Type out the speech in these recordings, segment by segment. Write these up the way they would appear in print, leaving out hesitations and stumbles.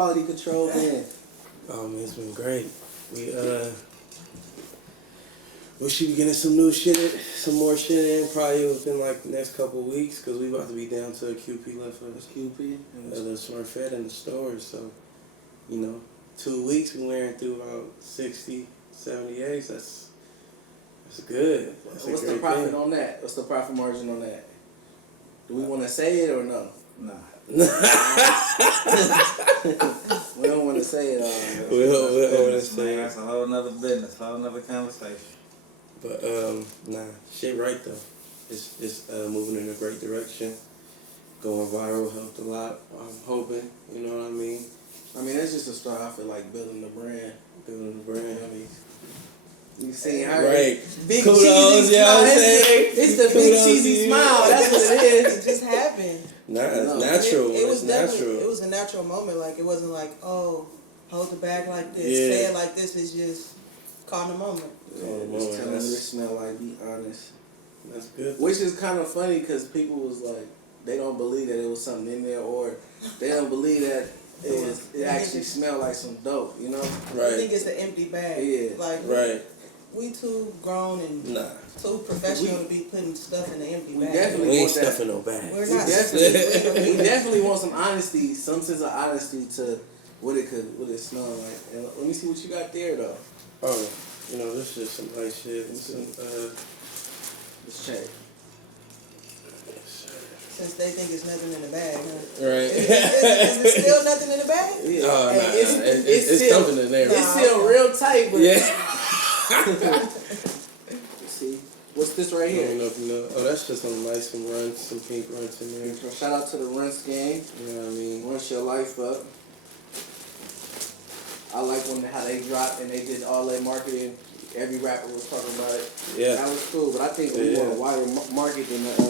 quality control been? Oh man, it's been great. We should be getting some new shit, some more shit in probably within like the next couple of weeks because we about to be down to a QP left for us. QP? The Smerf in the stores. So, 2 weeks we wearing through about 60, 78. That's good. What's the profit on that? What's the profit margin on that? Do we want to say it or no? Nah. We don't want to say it. We don't want to say it. That's a whole nother business, whole nother conversation. But shit right though. It's moving in a great direction. Going viral helped a lot. I'm hoping, you know what I mean? I mean, that's just a start. I feel like building the brand. I mean, you see her right. big Kudos, cheesy smile. It's the big Kudos cheesy smile. That's what it is. It just happened. It's natural. It was natural. It was a natural moment. Like it wasn't like, oh, hold the bag like this, Yeah. say it like this. It's just caught in the moment. Just tell them what it smell like. Be honest. That's good. Which is kind of funny because people was like, they don't believe that it was something in there, or they don't believe that it actually smelled like some dope. You know? Right. I think it's an empty bag. Yeah. Like right. We too grown and too professional to be putting stuff in an empty bag. We ain't stuffing no bag. We're not. We definitely want some honesty, some sense of honesty to what it smell like. And let me see what you got there though. Oh, this is some nice shit. Let's check. Since they think it's nothing in the bag, huh? Right. Is it still nothing in the bag? Yeah. Oh, it's still, something in there. It's still real tight, but Let's see. What's this right here? I don't know if you know. Oh, that's just some runs, some pink runs in there. Shout out to the Runts gang. You know what I mean? Runts your life up. I like how they dropped and they did all that marketing. Every rapper was talking about it. Yeah. That was cool, but I think we want a wider market than that.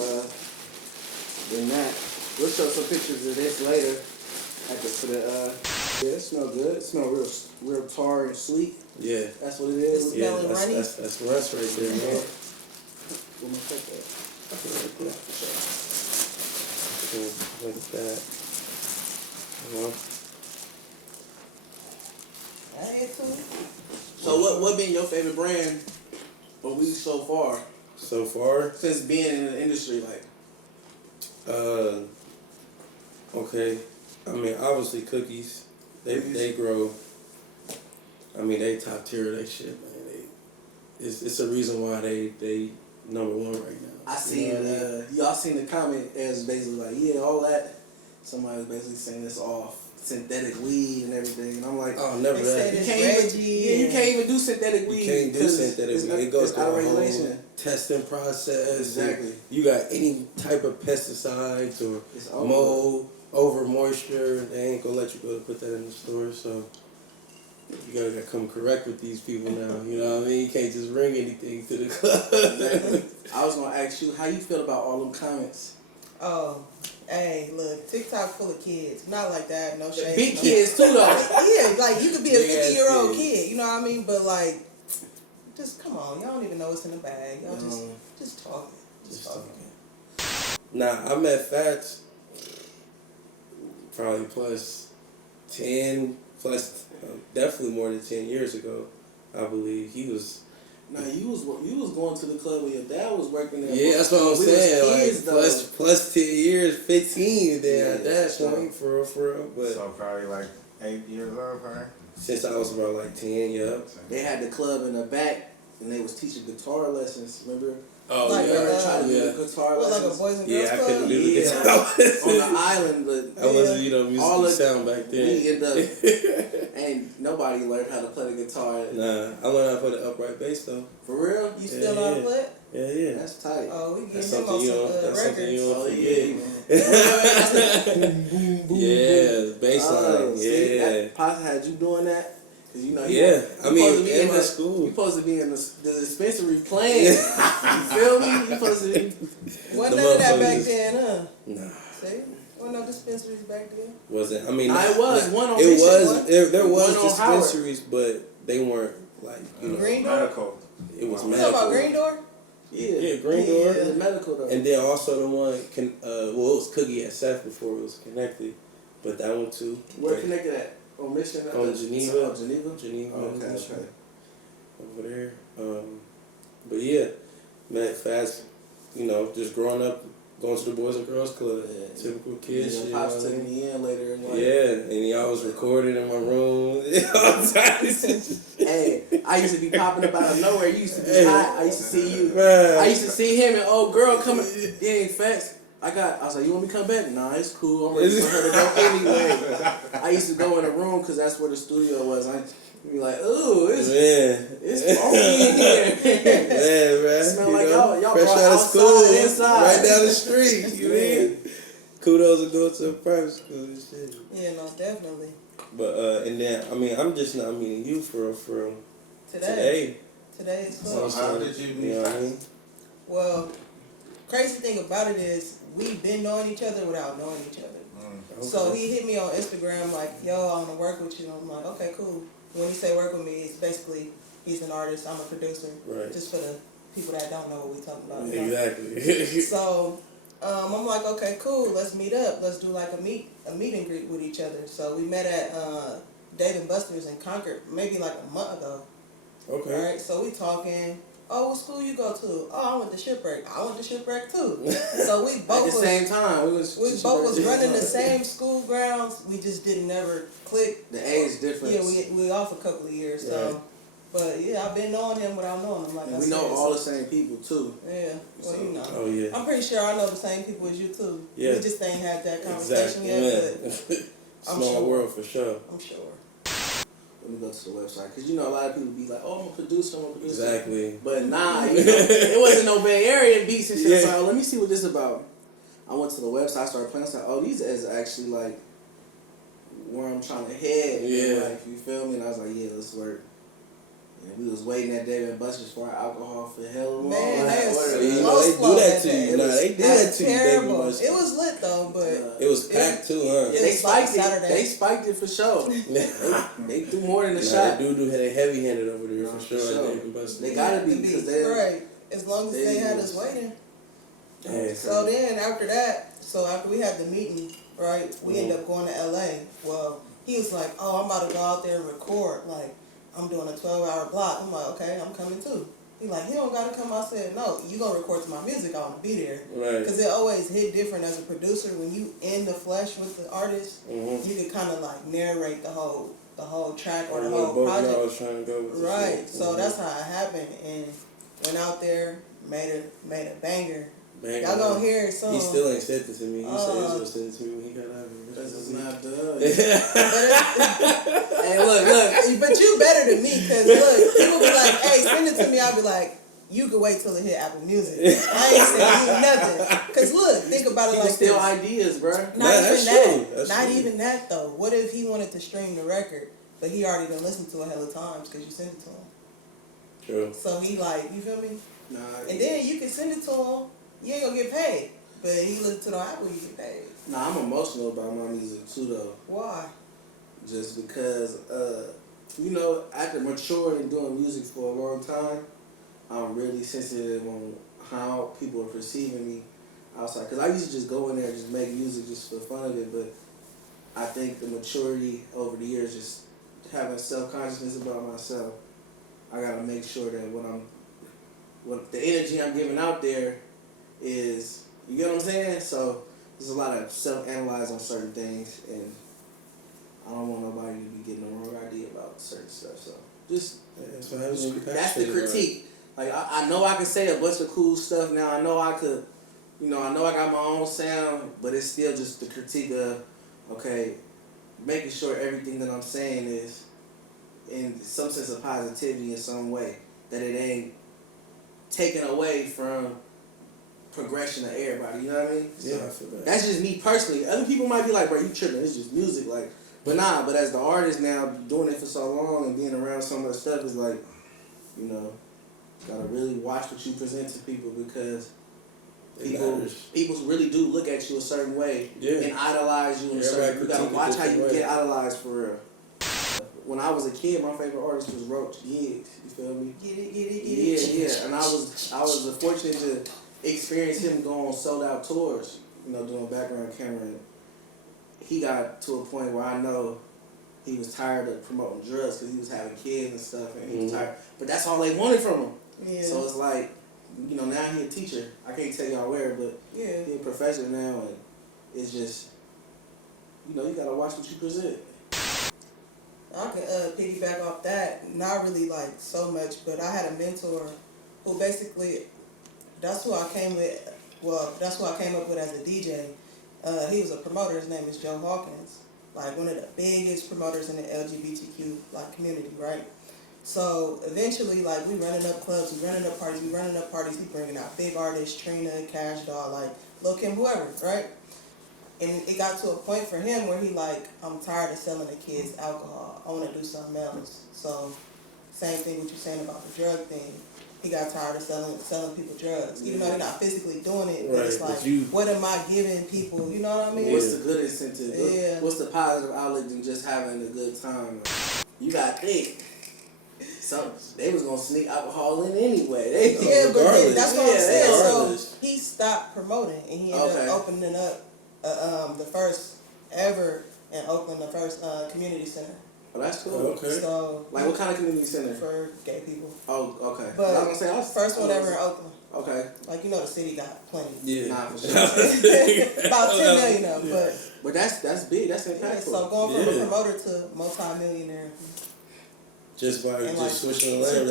We'll show some pictures of this later. Yeah, it smells good. It smells real tar and sweet. Yeah. That's what it is. Yeah, that's Russ right there, man. Let me take that. Look at that. So what been your favorite brand of weed so far? So far? Since being in the industry, like? Okay. I mean, obviously cookies. They grow. I mean, they top tier of that shit, man. It's a reason why they number one right now. I seen y'all seen the comment as basically like, yeah, all that. Somebody was basically saying this all synthetic weed and everything, and I'm like, oh, never that. You can't even do synthetic weed. You can't do synthetic weed. It goes through a whole testing process. Exactly. You got any type of pesticides or mold, over moisture, they ain't gonna let you go to put that in the store. So you gotta come correct with these people now. You know what I mean? You can't just bring anything to the club. Exactly. I was gonna ask you how you feel about all them comments. Oh. Hey, look, TikTok full of kids. Not like that, no shade. Big kids too, though. Yeah, like you could be a 50-year-old kid, you know what I mean? But like, just come on, y'all don't even know what's in the bag. Y'all just talking. Just talking. Nah, I met Fats probably definitely more than 10 years ago. I believe he was. Nah, you was going to the club when your dad was working there. Yeah, that's what I'm saying. Kids, like plus 10 years, 15 then at that point, for real. But so probably like 8 years old, right? Since I was about like 10, yeah. They had the club in the back and they was teaching guitar lessons, remember? Oh, like trying to do the guitar lessons. Like a Boys and Girls Club? I couldn't do the guitar lessons. On the island, but I wasn't, music sound back then. We end up, and nobody learned how to play the guitar. Nah, I learned how to play the upright bass though. For real? You still know how to play it? Yeah. That's tight. Oh, we getting them on that's something you don't forget. Boom, yeah, bass line. That Pops had you doing that? Cause you know, I mean, in the school. You supposed to be in the dispensary playing. You feel me? You supposed to be. Wasn't none of that back then, huh? Nah. See? Wasn't no dispensaries back then? Wasn't. I mean, it was one on there was dispensaries, but they weren't like Green Door. Medical. It was You medical. talking about Green Door? Yeah, Green Door. The medical though. And then also the one it was Cookie at Seth before it was connected, but that one too. Where connected at? on Mission? On Geneva. Geneva? Geneva. Okay, Mission. okay. Over there. But yeah, man, fast, just growing up, going to the Boys and Girls Club. Yeah. Typical kid shit. Pops took me in later in life. Yeah, and y'all was recording in my room. Hey, I used to be popping up out of nowhere. You used to be hot. I used to see you. Man. I used to see him and old girl coming. Yeah, facts. I was like, you want me to come back? Nah, it's cool. I'm ready for her to go anyway. I used to go in the room because that's where the studio was. I'd be like, ooh, it's funky in here. Man, man. Smell like y'all fresh brought out of outside school, and inside. right down the street. You mean? Kudos to go to a private school and shit. Yeah, no, definitely. But and then I'm just not meeting you for real. Today is So cool. how did you meet? You know what I mean? Well, crazy thing about it is we've been knowing each other without knowing each other. Okay. So he hit me on Instagram like, yo, I want to work with you. I'm like, okay, cool. When he say work with me, it's basically he's an artist, I'm a producer. Right. Just for the people that don't know what we talking about. You know? Exactly. So I'm like, okay, cool. Let's meet up. Let's do like a meet and greet with each other. So we met at Dave & Buster's in Concord maybe like a month ago. Okay. All right. So we talking. Oh, what school you go to? Oh, I went to Shipwreck. I went to Shipwreck too. So we both At the same time, we both was running the same school grounds. We just didn't never click. The age difference. Yeah, we off a couple of years. Right. So, but yeah, I've been knowing him without knowing him. Like And I we said, know all the same people too. Yeah, well, you know. Oh yeah. I'm pretty sure I know the same people as you too. Yeah. We just ain't had that conversation Exactly. yet, Yeah. but I'm Small sure. world for sure. I'm sure. Let me go to the website because a lot of people be like, "Oh, I'm a producer, Exactly. But nah, it wasn't no Bay Area beats and shit. Yeah. So let me see what this is about. I went to the website, started playing. I was like, oh, these is actually like where I'm trying to head. Yeah. Like, you feel me? And I was like, yeah, let's work. And we was waiting at Dave & Buster's for our alcohol for hell of a Man, they was they do that to you. Nah, they did that to you, terrible. David Buster. It was lit though, but It was packed too, huh? Yeah, they was like spiked it. Saturday. They spiked it for sure. They threw more than a Nah, shot. they do had heavy handed over there Nah, for for sure. sure. David Buster. They gotta be because they. right. As long as they they had was- us waiting. Yeah. So then after that, after we had the meeting, right, we ended up going to LA. Well, he was like, oh, I'm about to go out there and record. Like, I'm doing a 12-hour block. I'm like, okay, I'm coming too. He like, you don't got to come. I said, no, you going to record to my music. I want to be there. Right. Because it always hit different as a producer. When you in the flesh with the artist, Mm-hmm. you can kind of like narrate the whole track or the Where whole both project. y'all was trying to go with the Right. shit. So that's how it happened. And went out there, made a banger. Man, Y'all gonna hear it soon. He still ain't sent it to me. He said he was Uh, gonna send it to me when he got out of here. Because it's not done. But Hey, look. but you better than me, cause look, people be like, "Hey, send it to me." I'll be like, "You can wait till it hit Apple Music." I ain't saying you nothing. Cause look, think about it People like steal this. ideas, bro. Not that's even that. true. That's Not true. even that though. What if he wanted to stream the record, but he already done listened to it hella times because you sent it to him. True. So he like, you feel me? Nah, And then you can send it to him. You ain't gonna get paid, but he listened to the Apple, you get paid. nah, I'm emotional about my music too, though. Why? Just because, after maturing and doing music for a long time, I'm really sensitive on how people are perceiving me outside. Because I used to just go in there and just make music just for fun of it, but I think the maturity over the years, just having self-consciousness about myself, I gotta make sure that what the energy I'm giving out there is, you get what I'm saying? So there's a lot of self-analyze on certain things, and I don't want nobody to be getting the wrong idea about certain stuff. So just That's what happens when you that's the passionate about it. critique. Like I know I can say a bunch of cool stuff now. I know I could, I know I got my own sound, but it's still just the critique of, okay, making sure everything that I'm saying is in some sense of positivity in some way, that it ain't taken away from progression of everybody. You know what I mean? Yeah, I feel that. That's just me personally. Other people might be like, bro, you tripping. It's just music. Like, but nah, but as the artist now, doing it for so long and being around so much stuff is like, gotta really watch what you present to people, because It matters. people really do look at you a certain way and idolize you in a certain. You gotta watch how you get idolized for real. When I was a kid, my favorite artist was Roach Giggs. You feel me? Get it. Yeah. And I was fortunate to experience him go on sold out tours, doing background camera. And he got to a point where I know he was tired of promoting drugs because he was having kids and stuff, and he was tired. But that's all they wanted from him. Yeah. So it's like, you know, now he a teacher. I can't tell y'all where, but Yeah. he a professor now, and it's just, you know, you gotta watch what you present. I can piggyback off that. Not really like so much, but I had a mentor who basically, that's who I came with. Well, that's who I came up with as a DJ. He was a promoter. His name is Joe Hawkins, like one of the biggest promoters in the LGBTQ like community, right? So eventually, like we running up clubs, we running up parties, He bringing out big artists, Trina, Cash Doll, like Lil Kim, whoever, right? And it got to a point for him where he like, I'm tired of selling the kids alcohol. I want to do something else. So same thing what you're saying about the drug thing. He got tired of selling people drugs. Even though they're not physically doing it, but it's like, what am I giving people? You know what I mean? What's the good incentive? Yeah. What's the positive outlet than just having a good time? You gotta think. They was gonna sneak alcohol in anyway. Yeah, but that's what I'm saying. regardless. So he stopped promoting, and he ended up opening up the first ever in Oakland, the first community center. Oh, that's cool. Okay. So Like what kind of community center? for gay people. Oh, okay. But I was gonna say first one ever in Oakland. Okay. Like, you know, the city got plenty. Yeah. Nah, for sure. About 10 million of them, But that's big. That's impactful. yeah, so going from a promoter to multi-millionaire. Just by And just like, switching the lane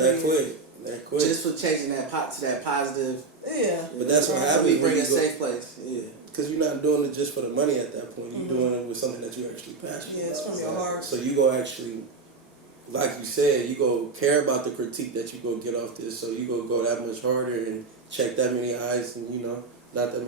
that quick. Just for changing that to that positive. Yeah. But that's what happens Bring when a you go, safe place. Yeah. because you're not doing it just for the money at that point. You're doing it with something that you're actually passionate Yeah, it's about. from your heart. So you go actually, like you said, you go care about the critique that you go get off this. So you go that much harder and check that many eyes, and you know, not that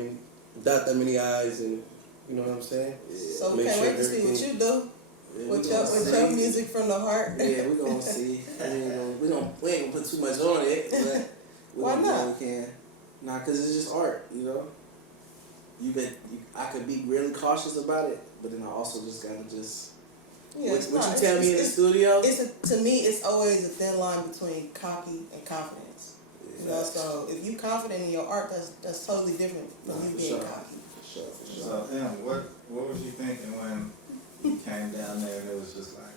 many eyes, and you know what I'm saying. So we can't wait to see what you do. Yeah, With your music from the heart. Yeah, we're gonna see. We ain't gonna put too much on it, but Why gonna do not? what we can. Nah, cause it's just art, you know. I could be really cautious about it, but then I also just gotta just. Yeah, What you tell me in the studio? To me, it's always a thin line between cocky and confidence. You know, so if you confident in your art, that's totally different from you being cocky. For sure. So, what was you thinking when you came down there and it was just like,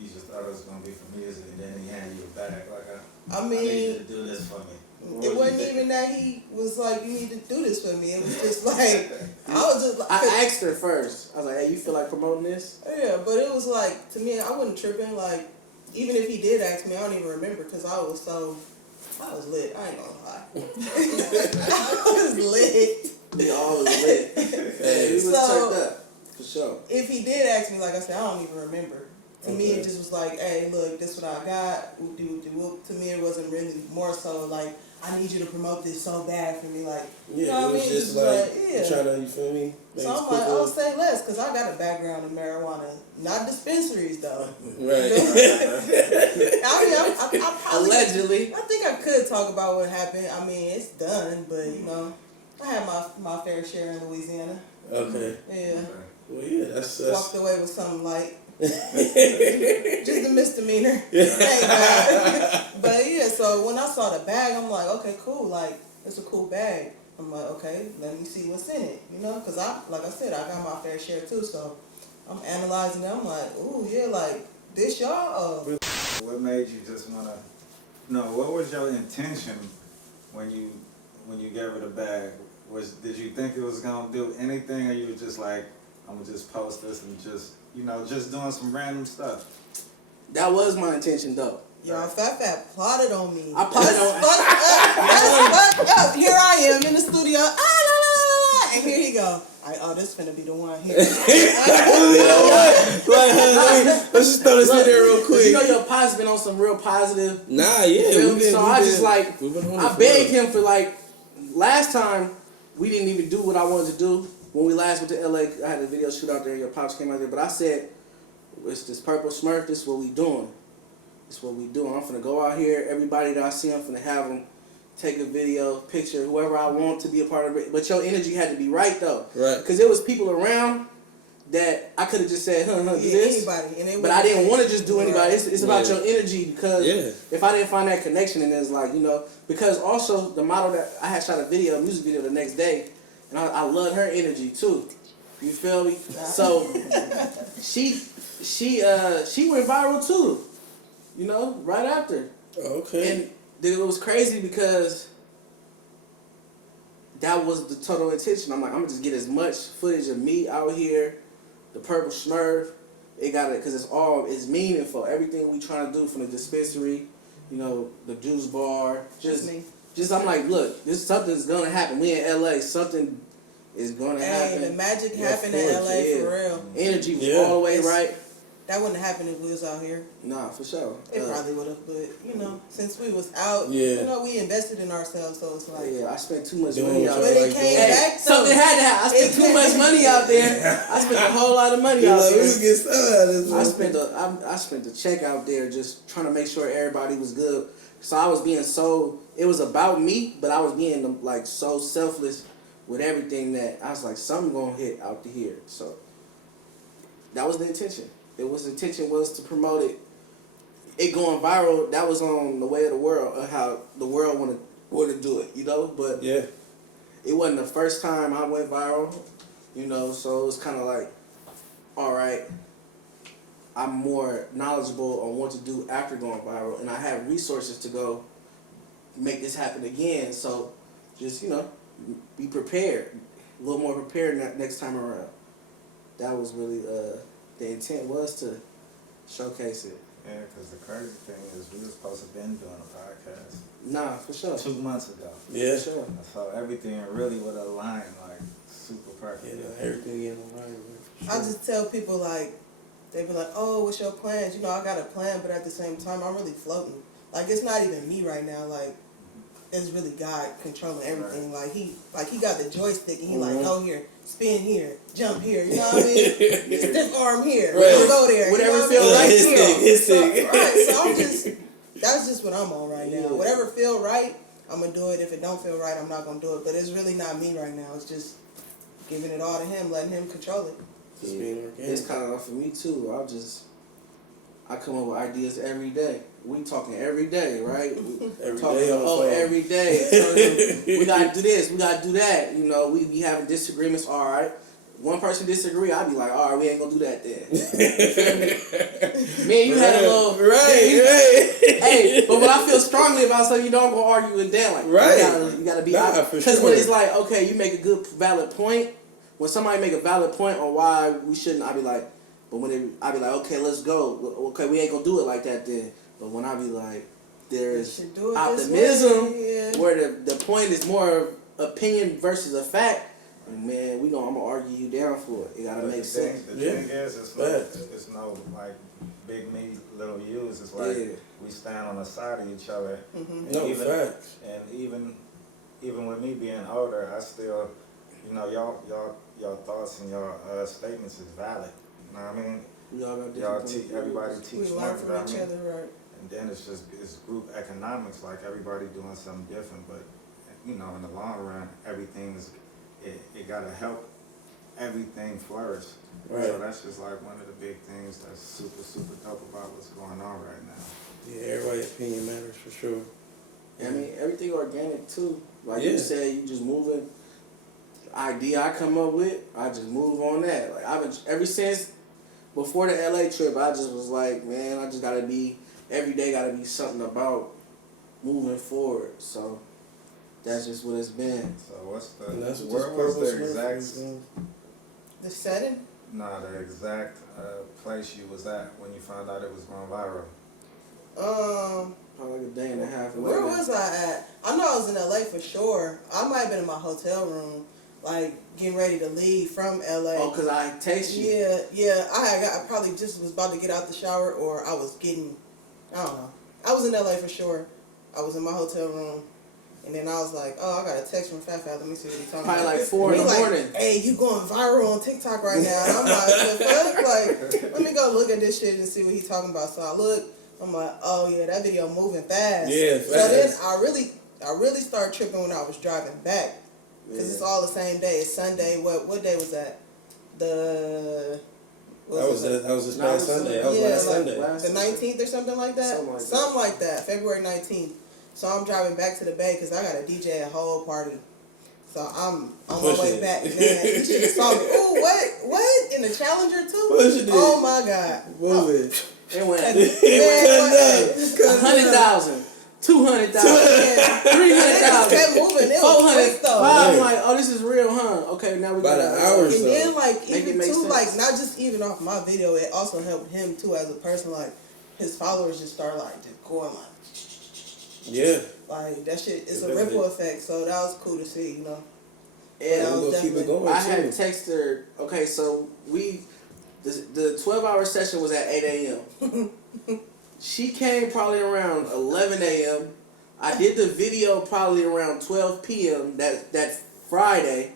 you just thought it was going to be for music, and then he handed you a bag like, I need you to do this for me. It wasn't even that he was like, you need to do this for me. It was just like, I was just like. I asked her first. I was like, hey, you feel like promoting this? Yeah, but it was like, to me, I wasn't tripping. Like, even if he did ask me, I don't even remember because I was lit. I ain't gonna lie. I was lit. We all was lit. Hey, we was turned up. For sure. If he did ask me, like I said, I don't even remember. To me, it just was like, hey, look, this what I got. Whoop-de-whoop-de-whoop. To me, it wasn't really more so like, I need you to promote this so bad for me. Like, Yeah, you know what I mean? it was just like trying to, you feel me? So I'm like, oh, say less, because I got a background in marijuana. Not dispensaries, though. Right. I probably, Allegedly. I think I could talk about what happened. I mean, it's done, but, you know, I had my fair share in Louisiana. Okay. Yeah. Well, yeah, that's Walked away with something light. Just a misdemeanor. Ain't bad. But yeah, so when I saw the bag, I'm like, okay, cool. Like, it's a cool bag. I'm like, okay, let me see what's in it. You know, because like I said, I got my fair share too. So I'm analyzing it. I'm like, ooh, yeah, like this y'all. What made you just want to, what was your intention when you gave her the bag? Did you think it was going to do anything, or you were just like, I'm going to just post this and just, just doing some random stuff? That was my intention, though. Y'all, Fat plotted on me. I plotted on. That's fucked up. Here I am in the studio. And here he go. This finna be the one here. Let's just throw this in there real quick. You know your pop's been on some real positive. Nah, yeah. I begged him for last time we didn't even do what I wanted to do. When we last went to LA, I had a video shoot out there and your pops came out there. But I said, it's this purple Smerf, this is what we doing. This is what we doing. I'm finna go out here, everybody that I see, I'm finna have them take a video, picture, whoever I want to be a part of it. But your energy had to be right, though. Right. Because there was people around that I could have just said, do this. Anybody. And but I didn't want to just do anybody. It's about your energy, because if I didn't find that connection, and it's like, because also the model that I had shot a music video the next day, and I love her energy too. You feel me? So she she went viral too. You know, right after. Okay. And it was crazy because that was the total intention. I'm like, I'm gonna just get as much footage of me out here, the purple Smerf. It got it because it's meaningful. Everything we trying to do from the dispensary, you know, the juice bar, just I'm like, look, something's gonna happen. We in LA, something is gonna happen. The magic happened in LA for real. Energy was all the way right. That wouldn't happen if we was out here. Nah, for sure. It probably would have, but you know, since we was out, you know, we invested in ourselves, so it's like. Yeah, I spent too much money out there. But it came back. Something had to happen. I spent too much money out there. I spent a whole lot of money out there. I spent the check out there just trying to make sure everybody was good. So I was being it was about me, but I was being like so selfless with everything that I was like, something gonna hit out to here. So that was the intention. The intention was to promote it going viral. That was on the way of the world, how the world wanted to do it, you know. But yeah, it wasn't the first time I went viral, you know. So it was kind of like, all right, I'm more knowledgeable on what to do after going viral, and I have resources to go make this happen again. So just, you know, be prepared, a little more prepared next time around. That was really the intent was to showcase it. Yeah, because the crazy thing is we were supposed to been doing a podcast. Nah, for sure. 2 months ago. Yeah. For sure. So everything really would align like super perfect. Yeah, everything in line. Sure. I just tell people like, they be like, oh, what's your plans? You know, I got a plan, but at the same time, I'm really floating. Like, it's not even me right now. Like, it's really God controlling everything. Right. Like he got the joystick and he like, go here, spin here, jump here. You know what I mean? Stiff arm here. Right. Go there. Whatever you know feels right. His thing. Right. So I'm just. That's just what I'm on right now. Whatever feel right, I'm gonna do it. If it don't feel right, I'm not gonna do it. But it's really not me right now. It's just giving it all to him, letting him control it. It's kind of like for me too. I come up with ideas every day. We talking every day, right? Every day. We gotta do this. We gotta do that. You know, we be having disagreements. All right. One person disagree, I'd be like, all right, we ain't gonna do that then. Me and you had a little right. Hey, but when I feel strongly about something, you don't go argue with Dan. Like, you gotta be honest. Because when it's like, okay, you make a good valid point. When somebody make a valid point on why we shouldn't, I'd be like, I'd be like, okay, let's go. Okay, we ain't gonna do it like that then. But when I be like, there's optimism where the point is more of opinion versus a fact. Man, I'm gonna argue you down for it. It gotta make sense. The thing is, it's like it's no like big me, little yous. It's like we stand on the side of each other. Mm-hmm. No facts. And even with me being older, I still, you know, y'all thoughts and y'all statements is valid. You know what I mean? We all got everybody teach we learn from each other, right? And then it's group economics. Like everybody doing something different, but you know, in the long run, it gotta help everything flourish. Right. So that's just like one of the big things that's super, super dope about what's going on right now. Yeah, everybody's opinion matters for sure. I mean, everything organic too. Like you said, you just moving. Idea I come up with, I just move on that. Like I've been ever since before the LA trip, I just was like, man, I just gotta be every day. Gotta be something about moving forward. So. That's just what it's been. So what's where was the exact? The setting? Nah, the exact place you was at when you found out it was going viral. Probably like a day and a half. Where was I at? I know I was in LA for sure. I might have been in my hotel room, like getting ready to leave from LA. Oh, cause I text you. Yeah. I probably just was about to get out the shower, or I was getting. I don't know. I was in LA for sure. I was in my hotel room. And then I was like, oh, I got a text from Fat Fat. Let me see what he's talking about. Probably like 4 in the morning. Hey, you going viral on TikTok right now. And I'm like, the fuck? Like, let me go look at this shit and see what he's talking about. So I look, I'm like, oh yeah, that video moving fast. Yeah, fast. So then I really started tripping when I was driving back. Because it's all the same day. It's Sunday. What day was that? That was this past Sunday. That was last Sunday. The 19th or something like that? Something like that. February 19th. So I'm driving back to the Bay because I got to DJ a whole party. So I'm on Pushing my way it. back, man. You should have saw me. Ooh, what? In the Challenger too? Pushing it. Oh my God. Move it. It went Man, Cut up. 100,000, 200,000, 300,000, kept moving. It was 400. quick though. I'm like, oh, this is real, huh? Okay, now we By got the hours, And though. then like Make it even make too, sense. like not just even off my video, it also helped him too as a person. Like his followers just start like just going Yeah. like that shit. It's a Definitely. ripple effect. So that was cool to see, you know. And That we're was gonna keep it definitely- going I had too. texted her. Okay, so the 12-hour session was at 8 a.m. She came probably around 11 a.m. I did the video probably around 12 p.m. that Friday.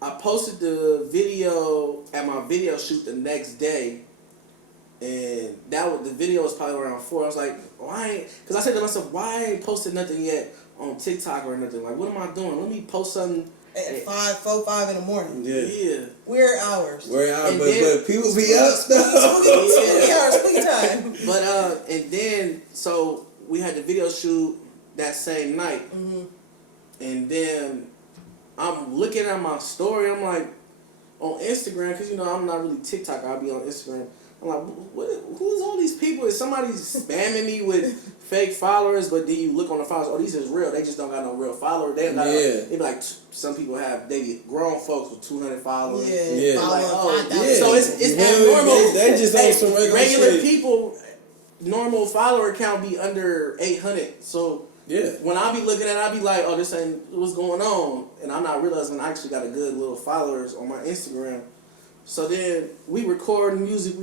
I posted the video at my video shoot the next day, and the video was probably around 4. I was like, why? Because I said to myself, why I ain't posted nothing yet on TikTok or nothing? Like, what am I doing? Let me post something. At 5 in the morning. Yeah. Weird hours. We're out, And but then- people be up stuff. Spooky hours, spooky time. But and then so we had the video shoot that same night, and then I'm looking at my story. I'm like on Instagram because I'm not really TikTok. I'll be on Instagram. I'm like, who's all these people? Is somebody spamming me with fake followers? But then you look on the followers, oh, these is real. They just don't got no real followers. They don't got. They be like some people have. They be grown folks with 200 followers. Yeah. Like, Following 5,000. Yeah. So it's Yeah, abnormal. they just on some regular shit. people. Normal follower count be under 800. So Yeah. when I be looking at it, I be like, oh, this ain't what's going on, and I'm not realizing I actually got a good little followers on my Instagram. So then we record music.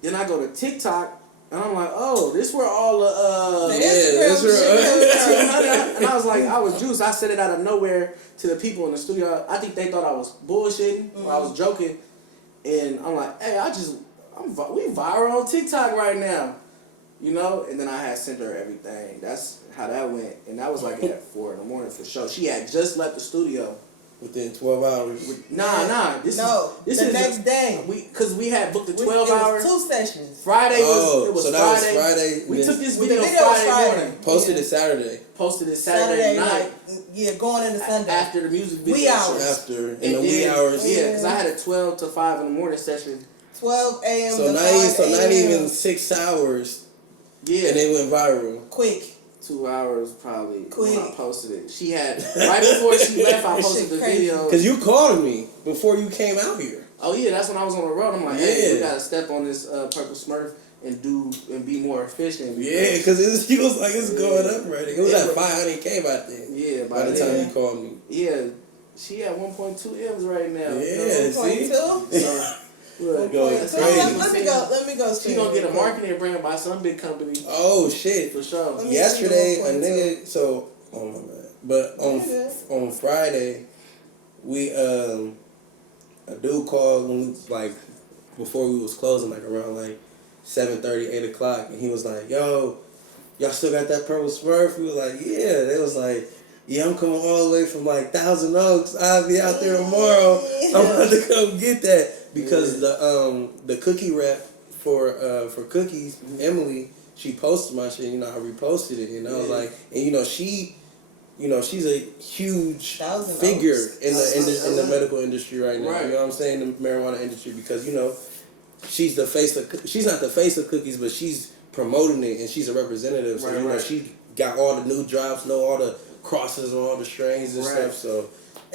Then I go to TikTok, and I'm like, oh, this where all the that's right. and I was like, I was juiced. I said it out of nowhere to the people in the studio. I think they thought I was bullshitting or I was joking, and I'm like, hey, we viral on TikTok right now, And then I had sent her everything. That's how that went, and that was like at 4 in the morning for sure. She had just left the studio. Within 12 hours. Nah. This the is next day. Because we had booked the 12 It was hours. 2 sessions. Friday was so Friday. that was Friday. We took this The video video was Friday Friday. morning. Posted it Saturday. Posted it Saturday night. Going into Sunday. After the music video. Wee hours. After in And the wee then- hours. Yeah, because I had a 12 to 5 in the morning session. 12 a.m. So to not 5 not a.m. even 6 hours, Yeah. and it went viral. Quick. 2 hours probably when I Quick. posted it. She had right before she left. I posted the Crazy. video. Cause you called me before you came out here. Oh yeah, that's when I was on the road. I'm like, hey, we Yeah. gotta step on this purple Smerf and be more efficient. Yeah, cause he was like, it's going up right. It was Yeah, at but- 500K by then. Yeah, By the time you called me. Yeah, she at 1.2 M's right now. Yeah, see? 1.2. So, look, Go that's crazy. crazy. Let me go. She gonna get a marketing brand by some big company Oh shit! for sure. Let me Yesterday, see a the nigga. So, oh my bad. But on Friday, we a dude called when we, like before we was closing, like around like 7:30, 8 o'clock, and he was like, "Yo, y'all still got that purple Smurf?" We was like, "Yeah." They was like, "Yeah, I'm coming all the way from like Thousand Oaks. I'll be out there tomorrow. I'm about to come get that." Because the cookie rep for cookies, Emily, she posted my shit. I reposted it, and I was like, and she's a huge Thousand figure Oaks. in the medical industry right now. Right. You know what I'm saying? The marijuana industry, because she's the face of. She's not the face of cookies, but she's promoting it, and she's a representative. So Right. she got all the new drops, know all the crosses and all the strains and Right. stuff. So.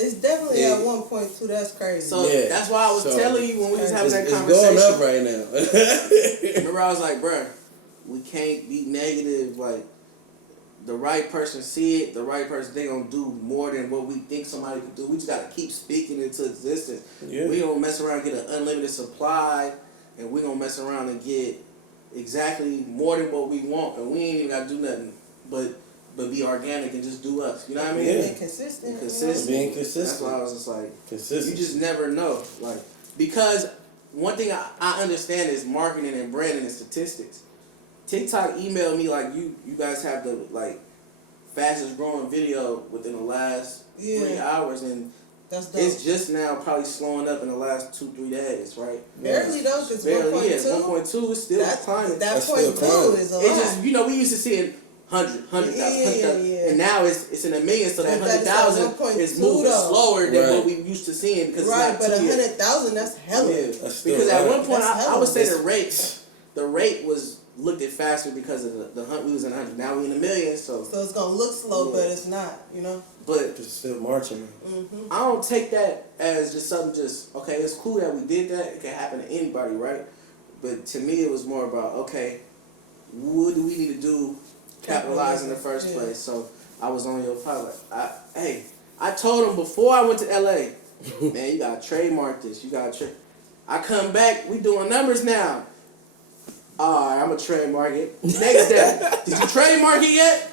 It's definitely Yeah. at 1.2. That's crazy. So that's why I was telling you when we was having that It's conversation. going up right now. Remember, I was like, bruh, we can't be negative. Like, the right person see it, the right person, they gonna do more than what we think somebody could do. We just gotta keep speaking into existence. Yeah. We gonna mess around and get an unlimited supply, and we gonna mess around and get exactly more than what we want, and we ain't even gotta do nothing but be organic and just do us. You know what I mean? Yeah. Being consistent. Being consistent. That's why I was just like, Consistent. you just never know. Like, because one thing I understand is marketing and branding and statistics. TikTok emailed me like, you guys have the like fastest growing video within the last 3 hours, and That's dope. it's just now probably slowing up in the last 2-3 days, right? Barely though, because Barely, 1.2. yeah, 1.2 is still climbing. That That's point still climbing. two is a lot. It's just, we used to see it 100,000. Yeah. And now it's in a million, so that But that is at 100,000 is 1.2 moving though. slower than Right. what we used to seeing because Right, it's but not 2 years. 100,000, that's hella. Yeah. That's still Because at right. one point That's I would say hella. the rate was looked at faster because of the hunt. We was in 100. Now we in a million, so So it's gonna look slow, Yeah. but it's not, you know? but Just still marching. Mm-hmm. I don't take that as just something okay, it's cool that we did that. It can happen to anybody, right? But to me, it was more about, okay, what do we need to do capitalize in the first Yeah. place? So I was on your pilot. I told him before I went to LA, man, you gotta trademark this. You gotta I come back, we doing numbers now. Alright, I'm gonna trademark it. Next day, did you trademark it yet?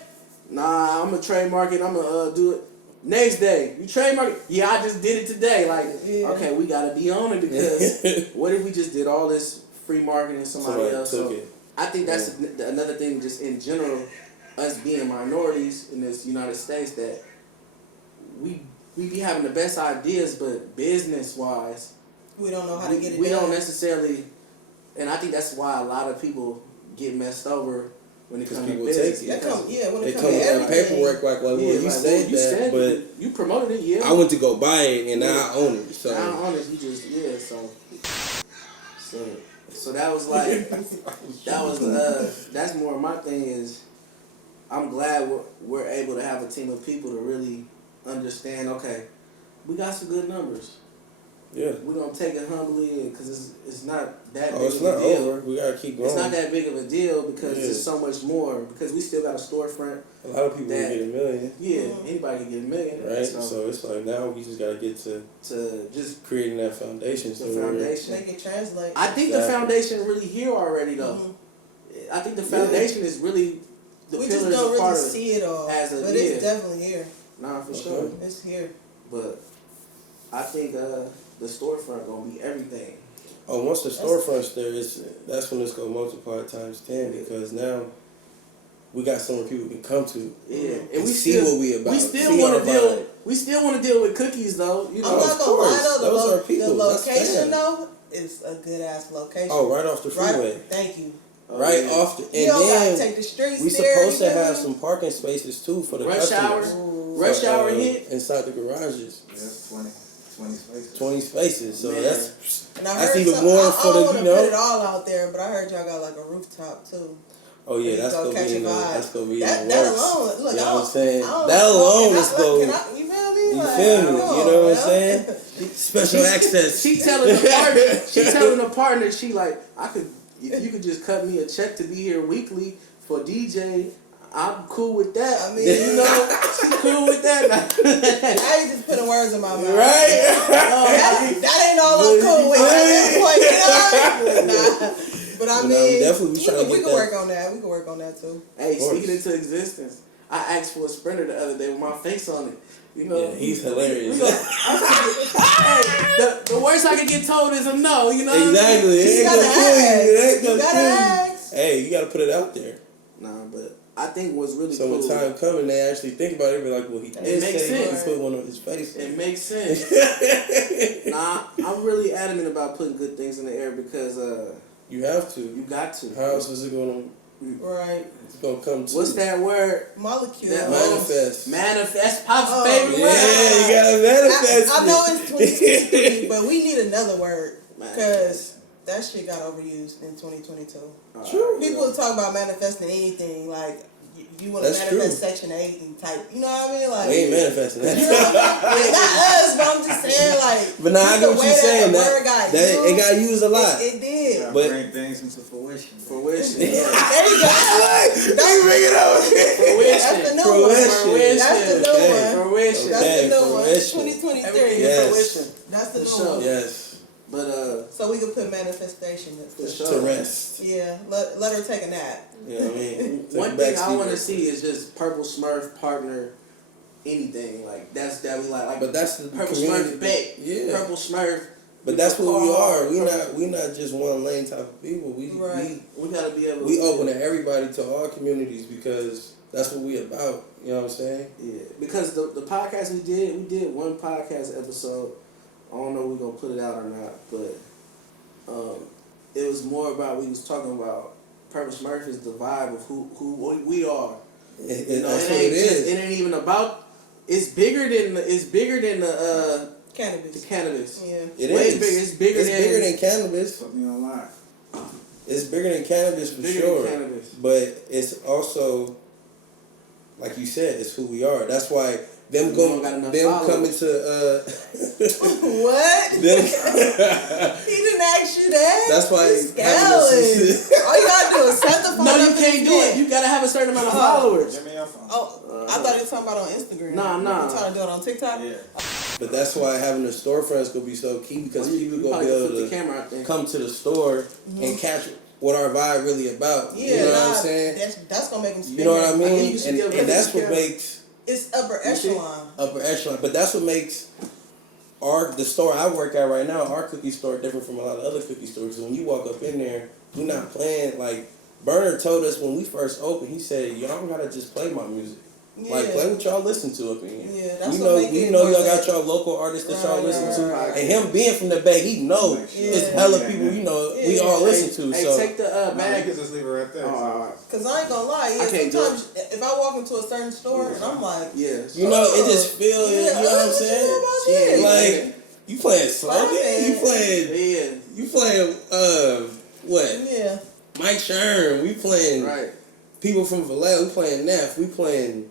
Nah, I'm gonna trademark it. I'm gonna do it. Next day, you trademark it? Yeah, I just did it today. Like, Yeah. okay, we gotta be on it because what if we just did all this free marketing and somebody else? took So it. I think that's another thing, just in general, us being minorities in this United States, that we be having the best ideas, but business wise, We don't know how to get it we done. don't necessarily, and I think that's why a lot of people get messed over when it comes to people business. take That because- when They it come comes to with that everything. paperwork like, well, Yeah, you like, said you that, but you promoted it, yeah. I went to go buy it and now Yeah. I own it. So Now on it, you just so that was like that's more my thing is I'm glad we're able to have a team of people to really understand. Okay, we got some good numbers. yeah. We're gonna take it humbly because it's not that big It's of not a deal. over. We gotta keep going. It's not that big of a deal because Yeah. there's so much more. Because we still got a storefront. A lot of people will get a million, Yeah, anybody can get a million. right? So So it's like now we just gotta get to just creating that foundation. the So foundation. Make it translate. I think the Exactly. foundation really here already though. Mhm. I think the foundation is really the We pillars just don't are part really of it. see it all. as a- But yeah. it's definitely here. Nah, for Okay. sure. It's here. But I think the storefront gonna be everything. Oh, once the storefront's there, that's when it's gonna multiply times 10 because now we got somewhere people can come to. Yeah, And we see what we about. We still see want our to deal. vibe. We still want to deal with cookies though. You I'm know. of not gonna lie course. though, Those are people. the That's location fair. though is a good ass location. Oh, right off the freeway. Right? Thank you. Right yeah. off the, You and don't gotta then take the streets we there. supposed to you feel have me? some parking spaces too for the Rush hour. customers. Ooh. Rush For, hour hit. inside the garages. Yeah, 20 spaces. 20 spaces. So Man. that's And I that's heard even some, more I for don't the, wanna you know. put it all out there, but I heard y'all got like a rooftop too. Oh yeah, You that's go gonna catch be a in the, vibe. that's gonna be in That the works. alone, look, you know I what don't- I'm saying? I don't That know, alone can is I- go. can I- You feel me? You Like, feel me? come You on, know what I'm man. saying? Special access. She telling the partner. She telling the partner. She like, if you could just cut me a check to be here weekly for DJ. I'm cool with that. I mean, you know, she cool with that. I ain't just putting words in my mouth. Right? That ain't all I'm cool with at this point. You know? Nah. But I But mean, I'm definitely trying to we get can that. work on that. We can work on that too. Hey, course. speaking into existence, I asked for a sprinter the other day with my face on it. You know, Yeah, he's hilarious. We gonna, hey, the worst I can get told is a no. You know. what I'm saying? Exactly. It You ain't gotta gonna kill you. It ain't ask. You gonna gotta kill you. ask. Hey, you gotta put it out there. Nah, but I think what's really So cool. when time coming, they actually think about it. Be like, well, he did makes say he sense. put one on his face. It makes sense. Nah, I'm really adamant about putting good things in the air because You have to. you got to. How else is it gonna? Right. It's gonna come to. What's that word? Molecule. That Manifest. Manifest. Pop's Oh, favorite Yeah, word. you gotta manifest. I know it. it's 2023, but we need another word Manifest. because that shit got overused in 2022. True. People talk about manifesting anything like you want to That's manifest true. Section 8 and type. You know what I mean? Like We ain't manifesting that. You know what I mean? Not us, but I'm just saying like. But now I the get what way you're saying. the That, word got it used, got used a lot. It did. Gotta But- bring things into fruition. Fruition. There you go. They bring it up. Fruition. That's the new Fruition. one. That's the new Okay. one. Fruition. That's Okay, the new one. fruition. 2023. Everything Yes. is fruition. That's the For new sure. one. Yes. But So we can put manifestation next For to sure. To rest. Yeah, let her take a nap. You know what I mean? Take one a thing back I seat want to real see quick. is just Purple Smurf partner anything like that we like. But that's the Purple community. Smurf bait. Yeah. Purple Smurf. But that's what we are. We Purple- not just one lane type of people. Right. We gotta be able. We open to everybody, to all communities, because that's what we about. You know what I'm saying? Yeah, because the podcast we did one podcast episode. I don't know if we're gonna put it out or not, but it was more about we was talking about Purple Smurf is the vibe of who we are. That's what it is. It ain't even about. It's bigger than the Cannabis. the cannabis. Yeah. It Way is. bigger. It's bigger than cannabis. Put me on live. It's bigger than cannabis for bigger sure. than cannabis. But it's also, like you said, it's who we are. That's why them We don't got enough coming to What? them, He didn't ask you that. that's why He's having scowling. All you gotta do is set the phone No, you up can't and do it. You gotta have a certain amount of followers. Give me your phone. Oh, I thought you were talking about on Instagram. Nah. You trying to do it on TikTok? Yeah. But that's why having the storefronts gonna be so key, because people gonna be able the to camera out there. come to the store and catch what our vibe really about. Yeah, you know what I'm saying? That's gonna make them spend. You know what I think mean? you should And, give and that's them what a makes It's upper echelon. upper echelon. But that's what makes the store I work at right now, our cookie store, different from a lot of other cookie stores. When you walk up in there, you're not playing like Burner told us when we first opened. He said, "Y'all don't gotta just play my music. Yeah. Like play what y'all listen to up in here. Yeah, that's we what know make we it know more y'all lit. got y'all local artists that y'all Right, listen to, right. and him being from the Bay, he know Yeah. it's hella people we we all listen to. Hey, So take the No, you bag. can just leave it right there. Cause I ain't gonna lie, I can't do sometimes if I walk into a certain store and I'm like, Yes. you know it just feel you know what I'm saying. Yeah, Like you playing slogan, Yeah. you playing what? Yeah. Mike Sherm, we playing Right. people from Vallejo, we playing Neff, we playing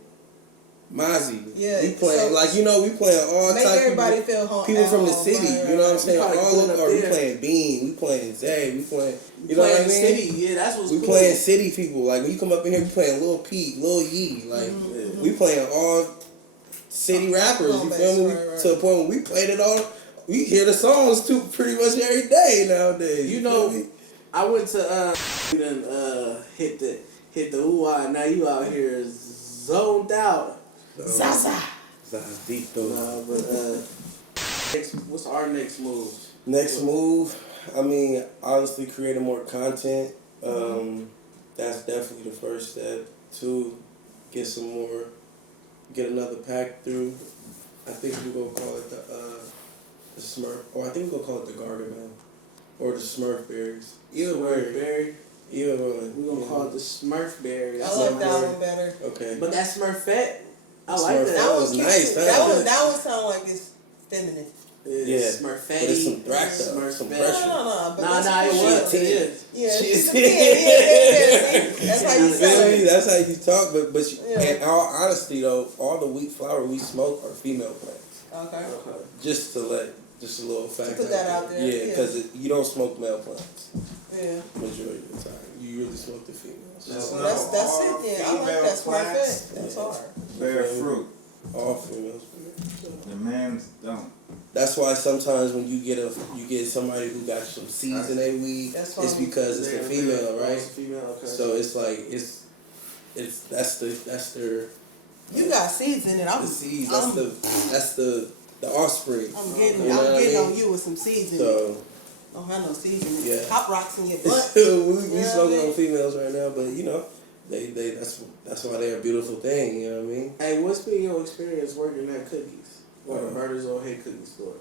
Mozzie. Yeah, We playing so we playing all make types of everybody feel home. people from the at home, city, right, you know what I'm right. saying? probably All pulling of up we there. playing Bean, we playing Zay, we playing you know Playing what I mean? city. Yeah, that's what's We cool. playing city people. Like when you come up in here, we playing Lil Pete, Lil Yee. Like we playing all city rappers. You feel me? Right. To the point when we played it all, we hear the songs too pretty much every day nowadays. You feel know, me? I went to you done hit the ooh-ah. Now you out here zoned out. Zaza. That's deep though. But what's our next move? Next move, I mean, honestly, creating more content. That's definitely the first step. 2, get another pack through. I think we're gonna call it the Smerf, or I think we're gonna call it the Gargamel, or the Smurf berries. Either way, Berry. either one. We're gonna call it the Smurf berry. I like that one better. Okay. But that Smurfette, I like Smurfette. that. That was nice, Cute. huh? That one sound like it's feminine. Yeah. Smurfette. But it's some thrack though, some Smurfette. pressure. No. But Nah, that's it cool. was. It is. Yeah, She's she's a 10. Yeah. See? That's how you You feel feel me? it. That's how you talk. But Yeah. in all honesty though, all the wheat flour we smoke are female plants. Okay. Just a little fact. put that out there, Yeah, yeah. because you don't smoke male plants Yeah. majority of the time. You really smoke the females. That's Well, that's all it then. I like female that smart plants fit. That's hard. bear fruit. All females. The men don't. That's why sometimes when you get somebody who got some seeds in their weed, That's it's fine. because it's a female, right? It's a female, okay. So it's like that's their You got seeds in it. the seeds. That's the offspring. I'm getting You know what I mean? on you with some seeds in it. So Don't have no seeds in it. Yeah. Pop rocks in your butt. we Yeah, smoking man. on females right now, but you know, they that's why they're a beautiful thing. You know what I mean? Hey, what's been your experience working at Cookies? Or the Uh, Murders Old Head Cookie Store?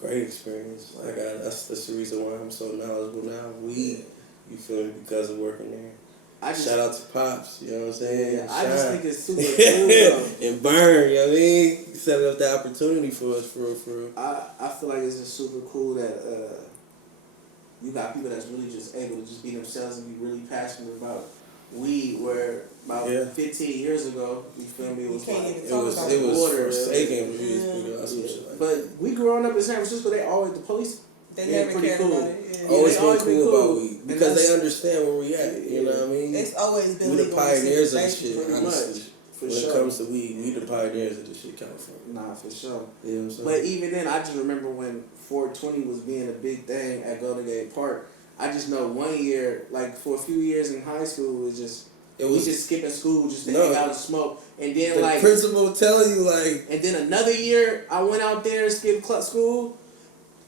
Great experience. That's the reason why I'm so knowledgeable now. Weed, you feel me? Because of working there. Shout out to Pops, you know what I'm saying? Yeah, I just Shine. think it's super cool though. And Burn, you know what I mean? Set up the opportunity for us, for real. I feel like it's just super cool that you got people that's really just able to just be themselves and be really passionate about weed, where about 15 years ago, you feel me, it was can't like, even It was water, forsaken for you to speak out some yeah. shit like that. But we growing up in San Francisco, they always, the police, They yeah, never pretty cared cool. about it. Yeah. Always they been always been cool cool. about weed And because that's- they understand where we at. You know what I mean? It's always been We the legal in pioneers of this cities, shit, pretty honestly. much. For When sure. it comes to weed, we the pioneers of this shit, California. Nah, for sure. You know what I'm saying? But even then, I just remember when 420 was being a big thing at Golden Gate Park. I just know one year, like for a few years in high school, we just skipping school just to hang out and smoke. And then the like principal telling you like, and then another year I went out there and skipped school.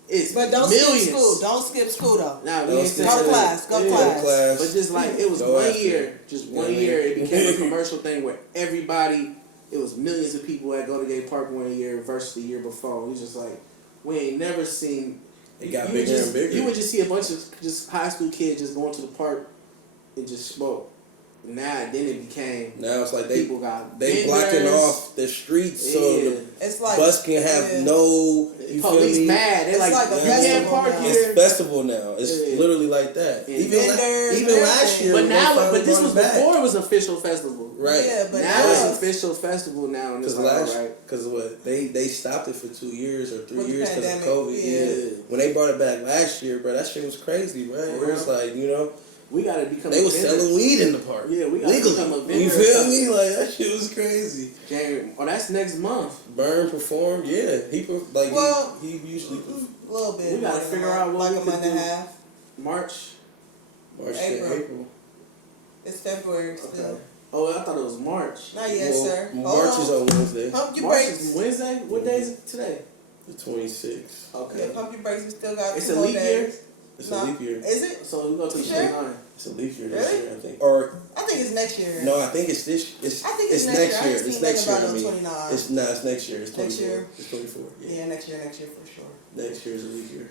It's But don't millions. skip school. Don't skip school though. Nah, we Don't ain't skip saying Go to that. class. Go to Yeah. class. But just like it was Go one after it. year, just You know one what I year, mean? it became a commercial thing where everybody, it was millions of people at Golden Gate Park one year versus the year before. It was just like we ain't never seen. it got you bigger just, and bigger. You would just see a bunch of just high school kids just going to the park and just smoke. Now then it became Now it's like people got they vendors. blocking off the streets so the It's like bus can have no. You feel police me? mad. They It's like like a you can't festival park now. here. It's festival now. It's Yeah. literally like that. And Even vendors even and last everything. year, But now, motherfuckers but this brought was it back. before it was official festival. Right. Yeah, but Now now it's official festival now, and it's Because like, all right. because what they stopped it for 2 years or 3 With the years because of pandemic, COVID. yeah. Yeah. When they brought it back last year, bro, that shit was crazy, bro. For It was real? like, you know, We gotta become. they a was vendor. selling weed in the park. Yeah, we gotta legally. become a vendor. You feel me? Like that shit was crazy. January. Oh, that's next month. Burn performed, yeah. Well, he usually a little bit. We gotta more than figure a out month, what like we a could month and a do. half. March. March April. to April. It's February still. Okay. Oh, I thought it was March. Not yet, Well, sir. March is on Wednesday, Pump your March brakes. is Wednesday. What day is it today? the 26th. Okay. Yeah, pump your brakes. We still got It's 2 a more leap year? days. It's Nah. a leap year. Is it? So we go to You the sure? 29th. It's a leap year Really? this year, I think. Or I think it's next year. no, I think it's this. It's I think it's it's next year. year. I ain't It's seen next year. nothing I about mean, no 29. it's next year. It's 24. Next year? It's 24. Yeah. Yeah, next year for sure. Next year is a leap year.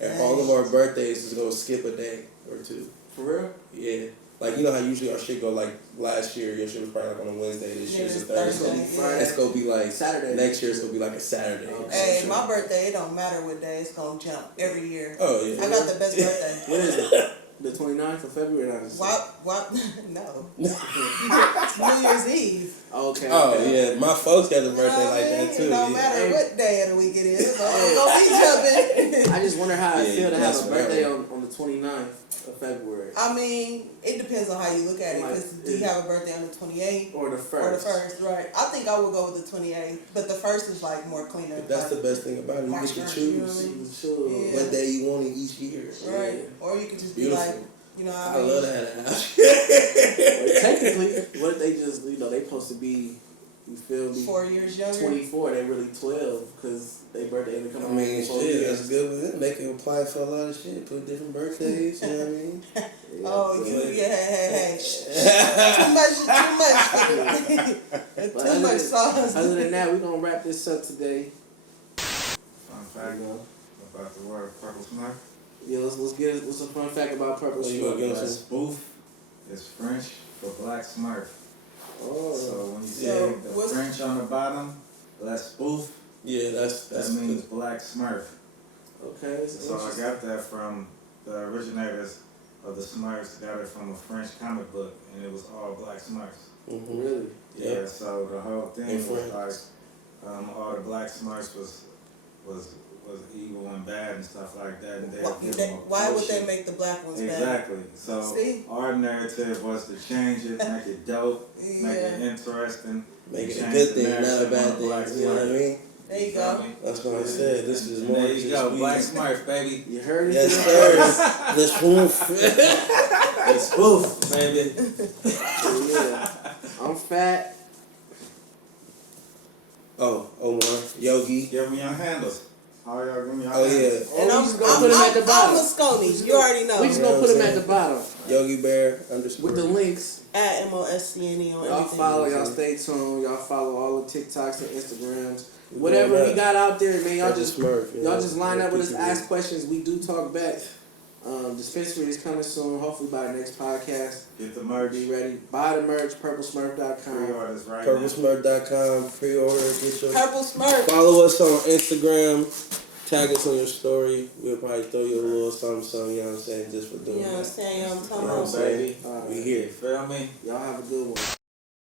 And Dang. all of our birthdays is gonna skip a day or two. For real? Yeah. Like, you know how usually our shit go like last year, your shit was probably like on a Wednesday, this Yeah, year's a it's Thursday. Thursday, Friday. It's gonna be like Saturday. next year it's gonna be like a Saturday. or some Hey, shit. my birthday, it don't matter what day, it's gonna jump every year. Oh yeah. I got the best birthday. What is it? The 29th of February? What? No. It's New Year's Eve. Okay. Oh okay. yeah, my folks got a birthday You know what like I mean? that too. It don't yeah. matter Hey. what day of the week it is, so I'm gonna be jumping. I just wonder how I Yeah, feel to have that's a birthday whatever. on the 29th of February. I mean, it depends on how you look at it. Like, 'Cause do you have a birthday on the 28th Or the 1st. or the 1st? Right. I think I would go with the 28th, but the 1st is like more cleaner. But that's the best thing about it. You March get to 1st, you know what I choose mean? Sure. Yeah. what day you want in each year. Right. Or you could just be Beautiful. like, you know what I I mean? love that house. Well, technically, what if they just, they supposed to be, you feel me? 4 years younger. 24, they really 12 because they birthday ain't I coming mean, in 4 shit, years. that's good with it. They can apply for a lot of shit, put different birthdays, you know what I mean? Yeah, Oh, so- you, yeah, hey. Too much. But Too much sauce. Other than that, we're going to wrap this up today. Fun fact about the word purple Smerf. Yeah, let's get it. What's a fun fact about purple What you gonna Smerf? give us? That spoof is French for black Smurf. Oh. So when you So, say the what's- French on the bottom, that's spoof, Yeah, that's that means black Smurf. Okay. So I got that from the originators of the Smurfs, got it from a French comic book, and it was all black Smurfs. Mm-hmm. Really? Yeah, so the whole thing In was French. like, all the black Smurfs was evil and bad and stuff like that, and they would give them a Why would they potion. make the black ones bad? Exactly. So See? our narrative was to change it, make it dope, make it Yeah. interesting, Make it a change good the thing, not a narrative bad on black thing. You know what I Smurf. mean? There you feel go. me? That's what I said. This is And more there than you just go, weed. black Smurf, baby. You heard it? Yes, sir. The swoof. It's spoof, baby. Yeah. I'm fat. Oh, Omar, Yogi. Give me your handles. How y'all give me your Oh handles? yeah, Oh, And I'm, we just gonna I'm, put 'em I'm, at the I'm bottom. a Scony. You already know. We just You know gonna what put them I'm at the bottom Yogi Bear _ with the links. At MOSCNE on Y'all everything. follow, y'all stay tuned. Y'all follow all the TikToks and Instagrams. We Whatever doing we that. got out there, man. Y'all Purple just Smurf, you know? y'all just line up with us, People- ask questions. We do talk back. Dispensary is coming soon. Hopefully by the next podcast. Get the merch. Be ready. Buy the merch. PurpleSmurf.com. Pre-orders right now. PurpleSmurf.com. Pre-order. Get your. Purple Smurf. Follow us on Instagram. Tag us on your story. We'll probably throw you a little something, you know what I'm saying, just for You doing know what I'm that. saying? I'm You know talking what I'm about. saying? All right. We here. Feel me? Y'all have a good one.